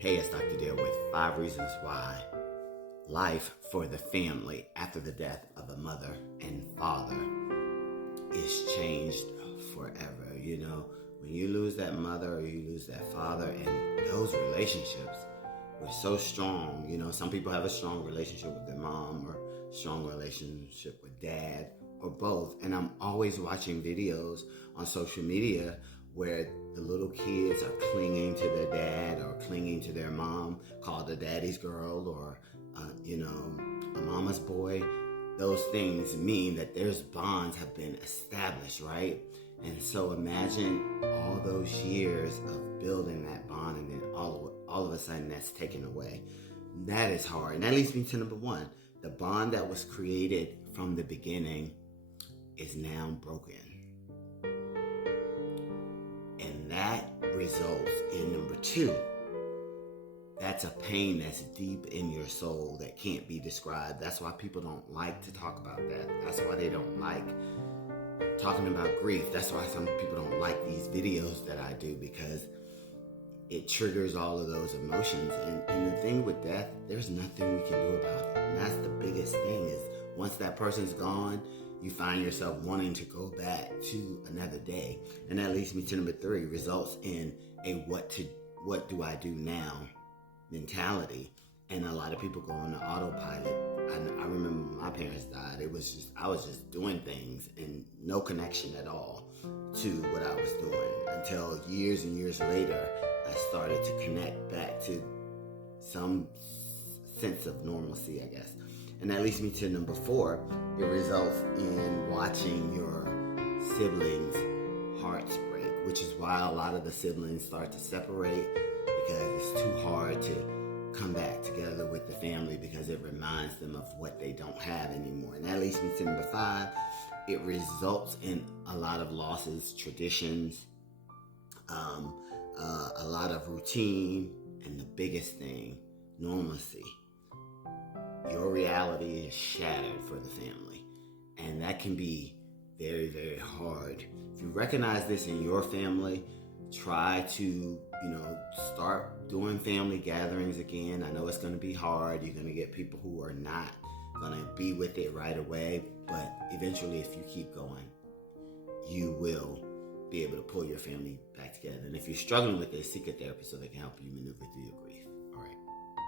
Hey, it's Dr. Dale with 5 reasons why life for the family after the death of a mother and father is changed forever. You know, when you lose that mother or you lose that father, and those relationships were so strong. You know, some people have a strong relationship with their mom or strong relationship with dad or both. And I'm always watching videos on social media where the little kids are clinging to their dad or clinging to their mom, called a daddy's girl or, a mama's boy. Those things mean that there's bonds have been established, right? And so imagine all those years of building that bond and then all of a sudden that's taken away. That is hard. And that leads me to number one. The bond that was created from the beginning is now broken. And that results in number two. That's a pain that's deep in your soul that can't be described. That's why people don't like to talk about that. That's why they don't like talking about grief. That's why some people don't like these videos that I do, because it triggers all of those emotions. And the thing with death, there's nothing we can do about it. And that's the biggest thing is once that person's gone, you find yourself wanting to go back to another day. And that leads me to number three, results in a what do I do now mentality. And a lot of people go on the autopilot. I remember when my parents died, I was just doing things and no connection at all to what I was doing until years and years later, I started to connect back to some sense of normalcy, I guess. And that leads me to number four. It results in watching your siblings' hearts break, which is why a lot of the siblings start to separate, because it's too hard to come back together with the family because it reminds them of what they don't have anymore. And that leads me to number five. It results in a lot of losses, traditions, a lot of routine, and the biggest thing, normalcy. Your reality is shattered for the family, and that can be very, very hard. If you recognize this in your family, try to, start doing family gatherings again. I know it's going to be hard. You're going to get people who are not going to be with it right away, but eventually, if you keep going, you will be able to pull your family back together. And if you're struggling with this, seek a therapist so they can help you maneuver through your grief.